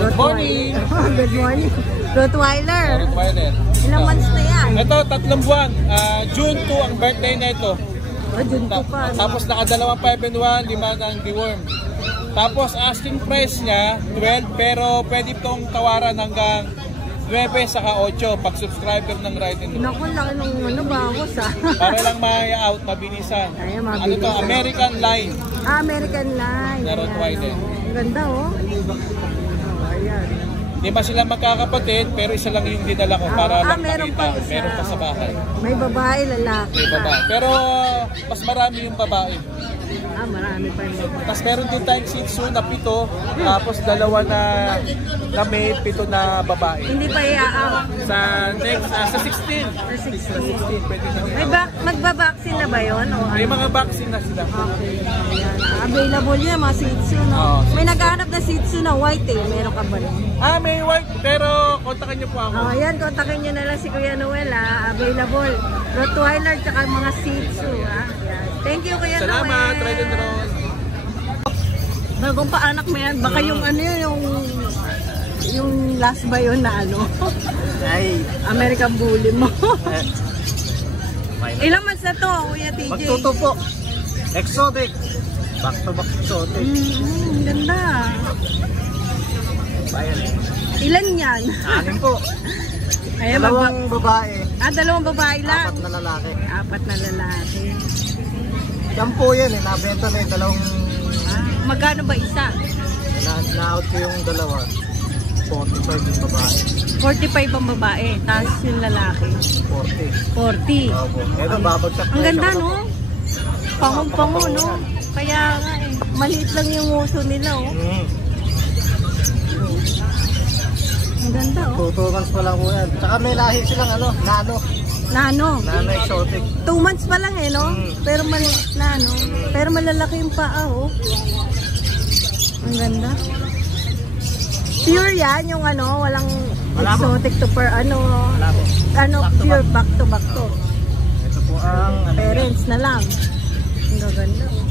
Morning! Good morning. Rottweiler. Rottweiler. Ilang months na yan? Ito, tatlong buwan. Ah, June 2 ang birthday na ito. Oh, June Ta- 2 pa. tapos nakadalawang 5 and 1, lima ang deworm. Tapos asking price niya, 12, pero pwede itong tawaran hanggang 9 saka 8 pag subscriber ng Ride and Roll. Naku, laki nung ano, bawas ah. Para lang ma-out, mabilisan. Ay, Ano mabilis. to, American Line. Ah, American Line. Na Rottweiler. Ganda oh. Di ba sila magkakapatid, pero isa lang yung dinala ko para Ah, lang meron makita. pa isa. Meron pa sa bahay. May babae, lalaki. May babae. Pero mas marami yung babae. Ah, marami pa babae. Tapos meron din tayong Shih Tzu na pito, tapos dalawa na na may pito na babae. Hindi pa i-out. Sa next, ah, sa 16. Sa Sa 16. 16, pwede na May ba magba-vaccine na ba yun? O May ano? mga vaccine na sila. Okay. Ayan. Available yan, mga Shih Tzu, no? Oo. May naghahanap na Shih Tzu na white eh. Meron ka ba nun? Ah, may white, pero kontakin niyo po ako. Oh, ayan, kontakin nyo na lang si Kuya Noel, ha? Available. Rottweiler, tsaka mga Shih Tzu, ha? Ayan. Thank you, Kuya Salamat, Noel. Ride and Roll. Bagong paanak mo yan. Baka yung ano yun, yung yung last ba yun na ano? Ay, American Bully mo. eh, Ilang months na to, Kuya TJ? magtutupo. Exotic. Back to back exotic. Mm, ang ganda. Bayan eh. Ilan yan? Anim po. Magba- Dalawang babae, ah, dalawang babae lang. apat na lalaki. Apat na lalaki. Yan po yan eh, nabenta na yung dalawang, Ah, magkano ba isa? na, na-out ko yung dalawa. 45 yung babae. 45 ang babae, tapos yung lalaki. 40. 40. Opo. Ito, babagsak Ang na ganda, no? Pangong-pango, no? Kaya nga eh, maliit lang yung uso nila, oh. Mm. Ang ganda, oh. Tuturans pa lang po yan. Tsaka may lahi silang ano, nano. Nano. Nano exotic. Two months pa lang eh, no? Mm. Pero maliit na, no? Pero malalaki yung paa, oh. Ang ganda. Pure yan, yung ano, walang Wala po. exotic to per, ano, Wala po. ano, Back pure back to back to. Ito po ang ano, Parents na lang. Ang gaganda, oh.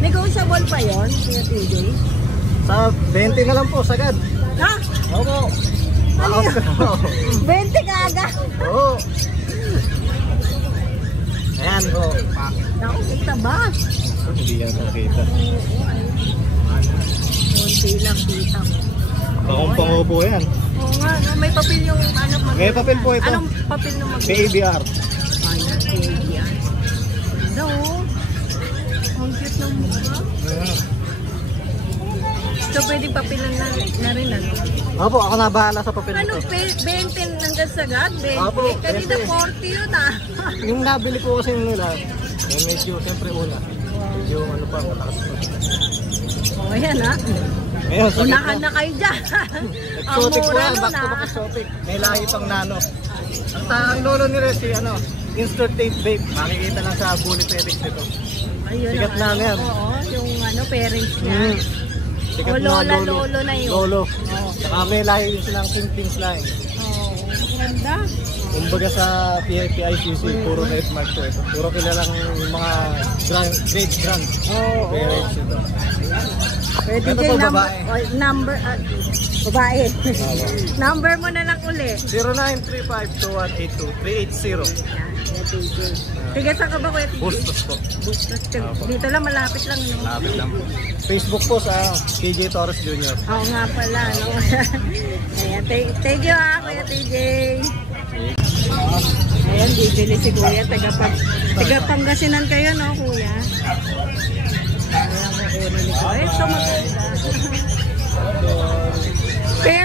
Negotiable pa yon Kuya TJ? Sa 20 na lang po, sagad. Ha? Opo. Ano yun? ko. 20 ka agad. Oo. Ayan po. Naku, kita ba? Hindi yan nakita. Konti lang kita mo. Pakumpango po yan. Oo nga, no? may papel yung ano mag- May papel po ito. Anong papel ng mag- BABR. Ayan. Ganda oh. Ang cute ng mukha. So, pwedeng papilan na, na rin ano. Opo, ako na bahala sa papel Ano, nito. pe- 20 hanggang sagad? 20? Opo, Kanina 20. 40 yun ah. Yung nabili po kasi nila, eh, medyo, siyempre una. Medyo ano pa, malakas pa. oh, ayan ah. Ngayon, sa Unahan na kayo dyan. Ang Exotic po mura yan, nun back to back ah. exotic. May lahi pang nano. Ang taang lolo nila si ano, Insert Tape Vape. Makikita lang sa Bully Pedix nito. Ayun Sikat ang na ano, yan. Oo, yung ano, parents niya. Mm. Sikat oh, o, lola, lolo. lolo na yun. Lolo. Oh. Saka may lahi yun silang King Kings lahi. Oo. Oh, ganda. Kumbaga sa PIPICC, mm. puro na itmark to. Eh. Puro kilalang yung mga grand, great grand. Oh, Parents oh. ito. Pwede ito po number, babae. Oh, number, uh, babae. number mo na lang uli. 0935 Pages. Sige, saan ka ba kuya? Bustos po. Bustos. Dito lang, malapit lang. No? Malapit lang. Facebook po sa ano, KJ Torres Jr. Oo nga pala. No? Ayan, thank, thank you ah, kuya TJ. Ayan, bibili si kuya. Tagapag, tagapangasinan kayo, no kuya? Ayan, makunin ni kuya.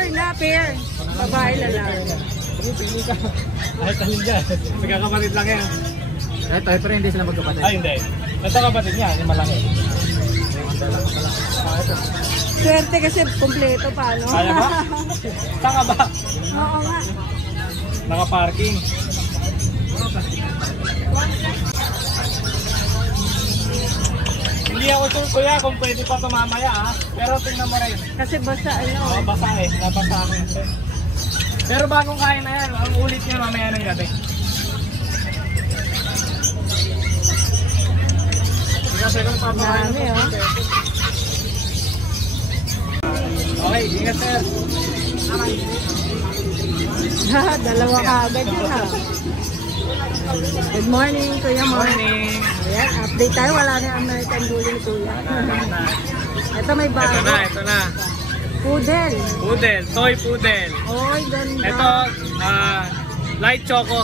Na, pair. Babae, lalaki. Ay, talin dyan. Magkakapalit lang yan. Ito, pero hindi sila magkapatid. Ay, hindi. Ito kapatid niya, yung malaki. Swerte kasi kompleto pa, no? Kaya ba? Saan ka ba? Oo nga. Naka-parking. Hindi ako sure kuya kung pwede pa ito mamaya ah. Pero tingnan mo rin. Kasi basta, ano, Oh, basa eh. Nabasa ako yun. Pero bagong kain na yan. Ang ulit niya mamaya ng gabi. Kasi kung papakain oh. Okay, ingat sir. Dalawa ka agad yun ha. Good morning, Kuya Mark. Morning. Ayan, update tayo. Wala na yung American Bully ni Kuya. Ito may bago. Ito na, ito na. Poodle. Poodle, toy poodle. Oy, ganda. Ito, ah, light choco.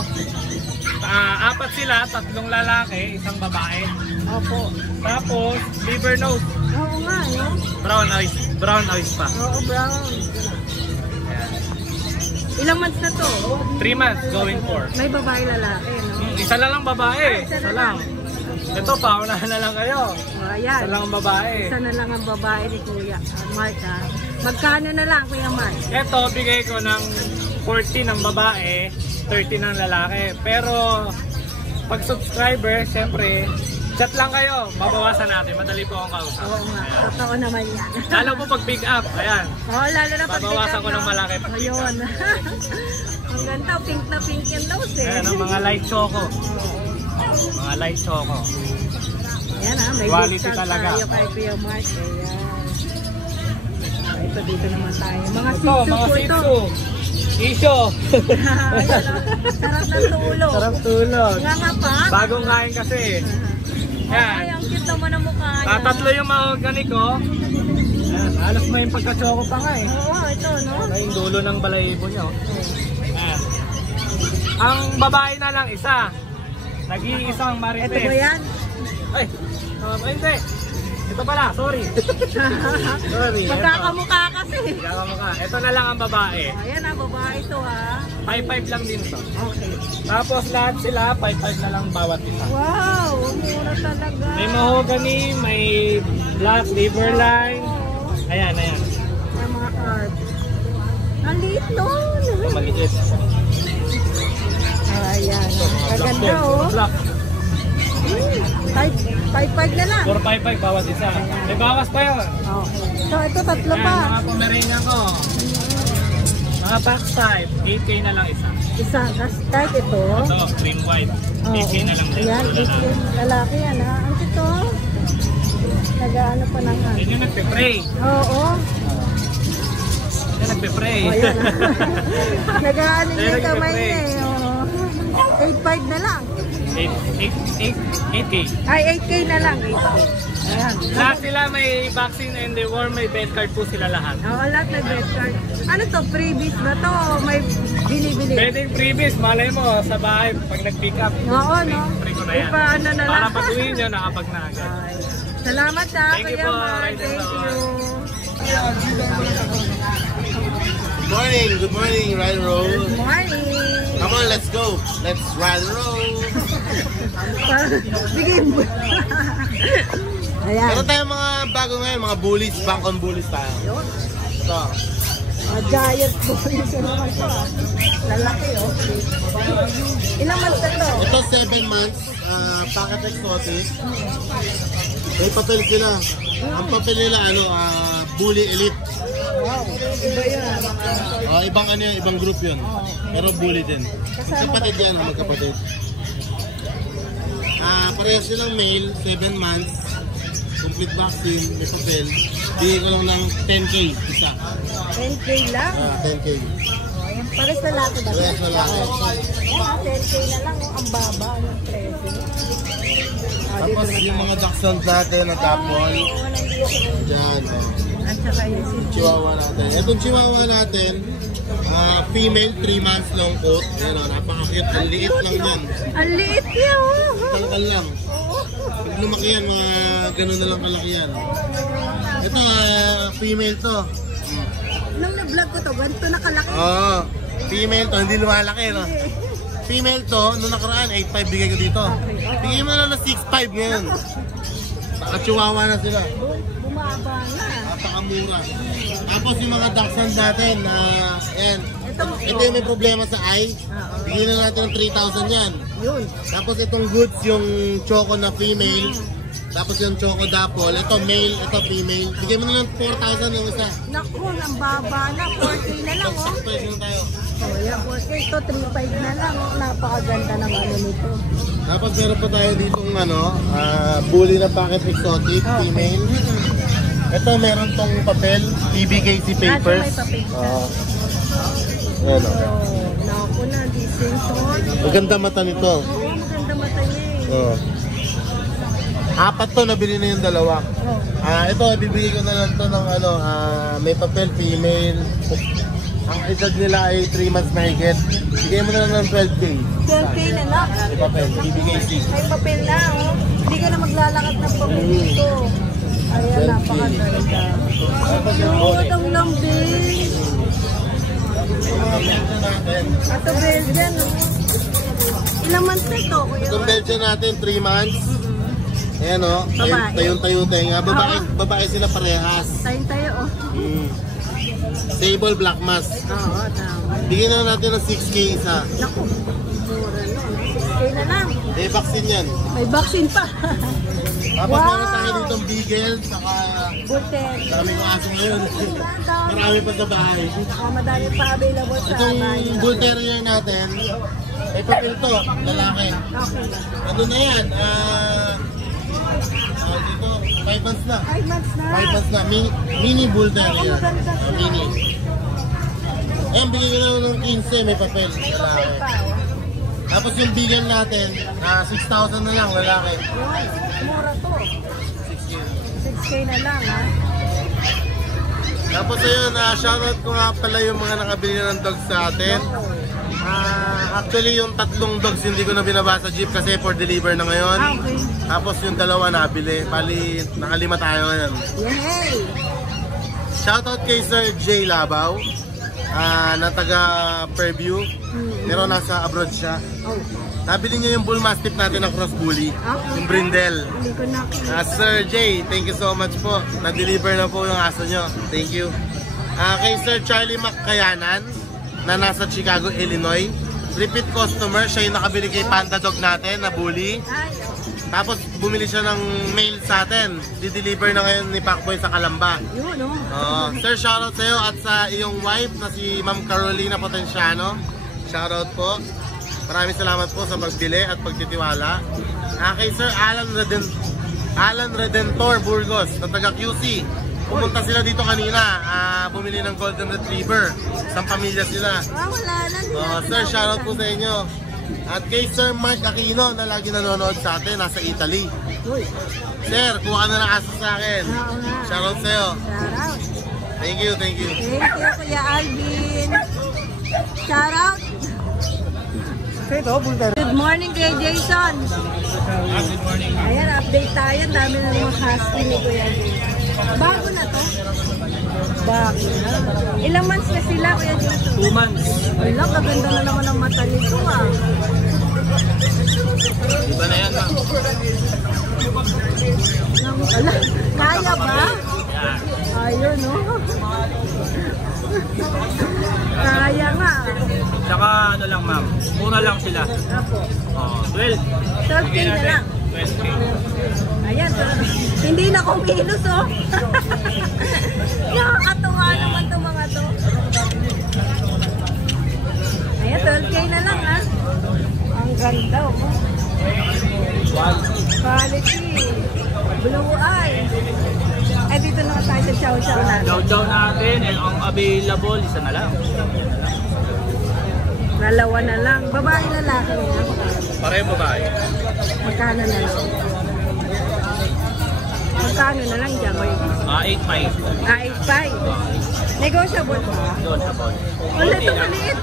Ah, apat sila, tatlong lalaki, isang babae. Opo. Tapos, liver nose. Oo nga, no? Brown eyes, brown eyes pa. Oo, brown. Ilang months na to? 3 months going for. May babae lalaki, no? Hmm, isa na lang babae. Isa na Isa lang. Ito, paunahan na lang kayo. O, ayan. Isa lang ang babae. Isa na lang ang babae ni Kuya ah, Mark, ha? Magkano na lang, Kuya Mark? Ito, bigay ko ng 40 ng babae, 30 ng lalaki. Pero, pag subscriber, syempre, chat lang kayo. Babawasan natin. Madali po akong kausap. Oo nga, totoo naman yan. Lalo po pag pick up. Ayan. Oo, lalo na pag Babawasan ko ng malaki pag pick Ayun. ang ganda, pink na pink yung nose eh. Ayan ang mga light choco. Mga light choco. Ayan ha, may Quality talaga. tayo kay Kuya Mark. Ayan. Ah, Ito dito naman tayo. Mga Ito, sitsu mga po ito. sitsu. Isyo. Oh. Sarap ng tulog. Sarap tulog. Nga nga pa. Bagong kain kasi. Ay, Yan. ang cute naman ang mukha niya. Tatatlo yung mahogany ko. Yan. Halos may pagka-choco pa nga eh. Oo, ito no. Ano yung dulo ng balahibo niyo? Yan. Ang babae na lang isa. Nag-iisang marites. Ito ba yan? Ay, uh, hindi. Ito pala, sorry. sorry. Magkakamukha kasi. Magkakamukha. Ito na lang ang babae. Ayan ang babae ito ha. 5-5 lang din to. Okay. Tapos lahat sila, 5-5 na lang bawat isa. Wow, ang mura talaga. May mahogany, may black liver line. Ayan, ayan. Ang mga card. Ang liit nun. Ito maliit. Ayan. Kaganda to. oh. Black. Five, five, five na lang. 4-5-5 bawat isa. May bawas pa yun. Okay. So, ito tatlo Ayan, pa. mga pomeranian ko. Mga box type, 8K na lang isa. Isa, gas type ito. Ito, cream white. 8K na lang din. Ayan, Ito na lang. 8K. Lalaki yan ha. Ang ito. Nag-ano pa ng Yan yung nagpe-pray. Oo. Yan nagpe-pray. O, yan ha. Nag-ano Ayan, yung kamay niya eh. oo. 8.5 na lang. 8, 8, 8, 8K. Ay, 8K na lang. 8K. Ayan. Lahat sila may vaccine and the worm, may bed card po sila lahat. Oo, lahat na red card. Ano to? Freebies ba to? O may binibili? Pwedeng freebies, malay mo sa bahay pag nag-pick up. Oo, no? Free ko na yan. Ipaano na Para lang. patuloy nyo, nakapag na agad. Ay, Salamat ha, Thank you Kuya. Raiden Thank you. Good morning, good morning, and roll. Good morning. On, let's go. Let's ride and roll. Sige. Ayan. Meron tayong mga bago ngayon, mga bullies, back on bullies tayo. Yun. Ito. Mga giant naman ah. Lalaki oh. Ilang months na to? Ito 7 months, uh, packet exotic. May papel sila. Ang papel nila, ano, ah, bully elite. Ah, ibang ano yun, ibang group yun. Pero bully din. Magkapatid yan, ah, magkapatid. Ah, parehas silang male, 7 months. Complete vaccine, may papel. Bigay ko lang ng 10k isa. 10k lang. Ah, 10k. Ayan. Pares na lahat ba? Parehas na lang. Ayan, ah, 10k na lang oh. Ang baba ng presyo. Ah, Tapos yung mga dachshund natin na tapon, Oo, nandito. dyan. oh. At saka yung Chihuahua natin. Itong chihuahua natin, ah, female, 3 months long coat. Ayan o, napaka-cute. Ang liit lang yan. Ang liit niya oh. Tangkal lang. Pag lumaki yan, mga ganun na lang kalaki yan. Ito, ah, female to. Hmm. Nung na-vlog ko to, ganito nakalaki. Oo. female to, hindi lumalaki, no? Female to, nung nakaraan, 8.5 bigay ko dito. Bigay mo na lang ng 6.5 ngayon. Naka-chihuahua na sila. Bu- Bumaba na. Napakamura. Tapos yung mga dachshund natin na, ayan, Ito, ito yung may problema sa eye. Bigyan na natin ng 3,000 yan. Yun. Tapos itong goods, yung choco na female. Tapos yung choco dapol. Ito male, ito female. Bigyan mo na ng 4,000 yung isa. Naku, ang baba na. 4K na lang, oh. Price na tayo. Oh, yeah, 4K. Ito, 3.5 na lang. Oh. Napakaganda ng ano nito. Tapos meron pa tayo dito ng ano, ah, bully na packet exotic, female. Ito, meron tong papel, PBKC papers. Ah, may papel. Oo. Ayan o. Oh, naku na, distinction. Maganda mata nito. Oo, maganda mata niya eh. Oo. Apat to, nabili na yung dalawa. Oh. Ah, ito, bibigay ko na lang to ng ano, ah, may papel, female. Ang edad nila ay 3 months mahigit. Bigay mo na lang ng 12K. 12K na lang. May papel, PBKC. May papel na, oh. Hindi ka na maglalakad ng pamilito. Ayan, napakaganda. Bonnet. ang lambing. Ito Belgian, oh. Ilang months na ito, kuya? Itong Belgian natin, 3 months. Ayan o, Babae. tayong-tayo tenga. Babae, babae sila parehas. Tayo tayo, oh. Mm. Sable Black Mask. Oo, tama. Bigyan na natin ng 6K isa. Naku, mura no. 6K na lang. Eh, vaccine yan. May vaccine pa. Tapos Wow! meron tayo dito beagle, saka Bullpen. dami ng aso ngayon. Marami pa sa bahay. Ah, madami pa available sa Itong bahay. bull terrier natin, may papel to, lalaki. Okay. Ano na yan? Ah, ah, dito, 5 months na. 5 months na. 5 months na. Mini, mini bull terrier. siya. mini. Ayan, bigyan ko na ng 15, may papel. May papel pa, oh. Tapos yung beagle natin, ah, 6,000 na lang, lalaki. Yun, mura to. 6K. 6K na lang, ha? Tapos ayun, uh, shoutout ko nga pala yung mga nakabili na ng dogs sa atin. Ah, actually, yung tatlong dogs hindi ko na binaba sa jeep kasi for deliver na ngayon. Ah, okay. Tapos yung dalawa nabili. Bali, nakalima tayo ngayon. Yay! Shoutout kay Sir J. Labaw. Ah, na taga Fairview. Pero nasa abroad siya. Oh, Nabili niya yung bull mastiff natin na cross bully. okay. Yung brindle. Hindi ko na Ah, Sir J, thank you so much po. Na-deliver na po yung aso nyo. Thank you. Ah, kay Sir Charlie Mackayanan, na nasa Chicago, Illinois. Repeat customer, siya yung nakabili kay Panda Dog natin na bully. Ay. Tapos bumili siya ng mail sa atin. Di-deliver na ngayon ni Pacboy sa Kalamba. Yun, oh. Oh, sir, shoutout sa iyo at sa iyong wife na si Ma'am Carolina Potenciano. Shoutout po. Maraming salamat po sa pagbili at pagtitiwala. Ah, kay Sir Alan Reden Alan Redentor Burgos na taga QC. Pumunta sila dito kanina, ah, bumili ng Golden Retriever. Isang pamilya sila. Ah, wala na. Oh, sir, shoutout po sa inyo. At kay Sir Mark Aquino na lagi nanonood sa atin, nasa Italy. Uy, Sir, kuha ka na ng aso sa akin. Oo nga. Shoutout sa iyo. shout out. Thank you, thank you. Thank you, Kuya Alvin. Shout out. Ito, bull terrier. Good morning, Kuya Jason. Good morning. Ayan, update tayo. Dami na mga husky ni Kuya Jason. Bago na to? Na. Ilang months na sila, Kuya Jason? 2 months. Wala, kaganda na naman ang mata nito ah. Iba na yan, ma'am. Wala. Kaya ba? Ayun, no? Kaya nga. Tsaka ano lang, ma'am. Muna lang sila. Apo. Oh, 12. 12K na lang. 12K. Ayan, so, hindi na kumilos, oh. Nakakatuwa naman itong mga to. Ayan, 12K na lang, ha. Ang ganda, oh. Quality. Blue eye. Eh, dito na tayo sa chow chow natin. Chow-chow natin and ang available, isa na lang. Dalawa na lang. Babae na yan. Pareho babae. Magkano na lang? Magkano na lang dyan, boy? Ah, 8.5. Ah, 8.5. Negotiable pa. Phone. Wala ito maliit.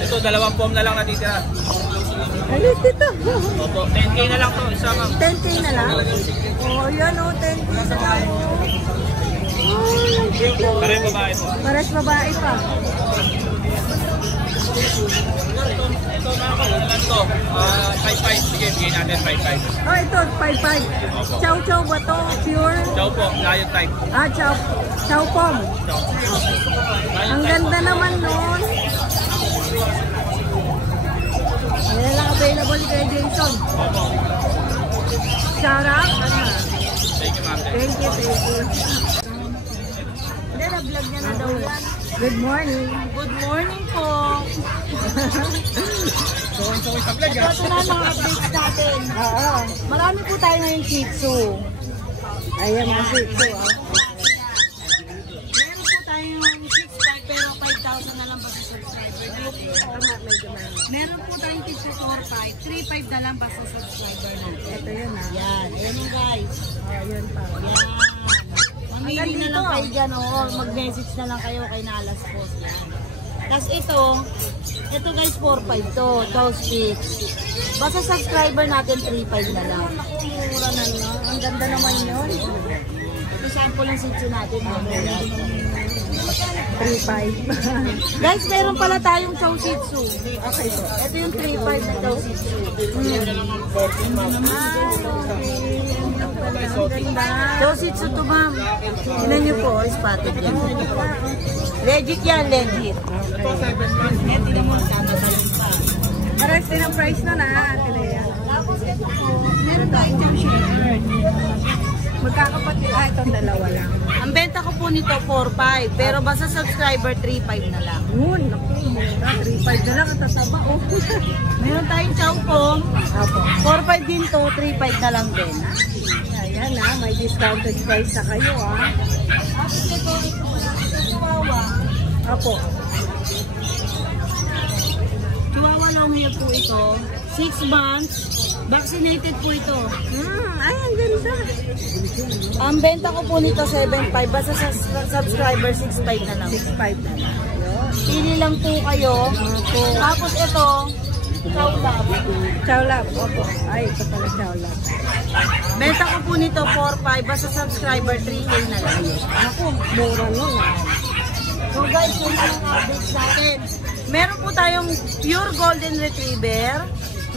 Ito, dalawang form na lang natitira. Maliit ito. Opo, 10k na lang to, isa ma'am. 10k na lang? Oh, yan oh, 10k na lang. Oh, Pareho babae po. Pares babae pa. Ito mga ko, ano to? Ah, 5.5. Sige, bigay natin 5.5. Oh, ito, 5.5. Chow chow ba to? Pure? Chow po, lion type. Ah, chow. Chow pom. Chow. Ang ganda naman nun. Ayan lang available kay Jason. Opo. Ano? Thank you, ma'am. Thank you, thank you. Hindi, na-vlog niya na daw yan. Good morning. Good morning po. so, so, sa vlog ha? Ito na mga updates natin. Oo. Marami po tayo ngayong Shih Tzu. Ayan mga Shih Tzu ha. Meron po tayong 6-5 na lang ba sa subscriber natin. Tama, medyo marami. Meron po tayong 6-4-5, 3-5 na lang ba subscriber natin. Ito yun ha. Yan, ayan guys. Oh, yun pa. Yan kayo dyan. Oo, mag-message na lang kayo kay Nalas. Yan. Tapos ito, ito guys 4-5 to. Chow sticks. Basta subscriber natin 3-5 na lang. Mura na lang. Ang ganda naman yun. Ito sample ng sitsi natin. 3.5. Guys, meron pala tayong chow shih tzu. Okay po. Ito yung 3-5 na chow shih tzu. Chow shih tzu to ma'am. Tignan niyo po, spotted yan. Legit yan, legit. Yan, tignan mo, kakatayin pa. Pares din ang price nun ah, Ate Lea. Ito meron tayong chow shepherd. Magkakapatid. Ah, itong dalawa lang. Ang benta ko po nito 4-5, pero basta subscriber 3-5 na lang. Yun, naku, mura. 3.5 na lang ang tataba. Oh. Meron tayong chow pong, Apo. 4-5 din to, 3-5 na lang din. Ayan ah, may discounted price na kayo ah. Apo. Chihuahua long hair po ito. 6 months. Vaccinated po ito. Hmm, ay, ang ganda. Ang benta ko po nito 7.5. Basta sa subscriber 6.5 na lang. 6.5 na lang. Pili lang po kayo. Tapos ito, chow lab. Chow lab. Opo. Ay, ito pala chow lab. Benta ko po nito 4.5. Basta subscriber 3K na lang. Naku, mura nun ah. So guys, yun ang updates natin. Meron po tayong pure golden retriever.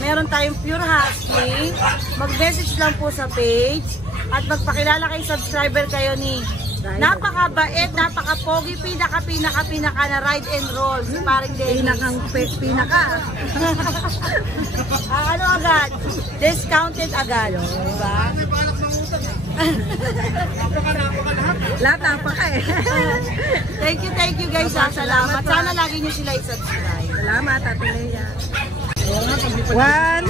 Meron tayong pure husky. Mag-message lang po sa page. At magpakilala kay subscriber kayo ni Napakabait, napaka-pogi, pinaka, pinaka, pinaka na ride and roll. Si paring Dennis. Pinakang pinaka. Ah, ano agad? Discounted agad. Diba? Lahat napaka eh. Thank you, thank you guys. ha. Salamat. Sana lagi nyo sila i-subscribe. Salamat, Ate Lea. One,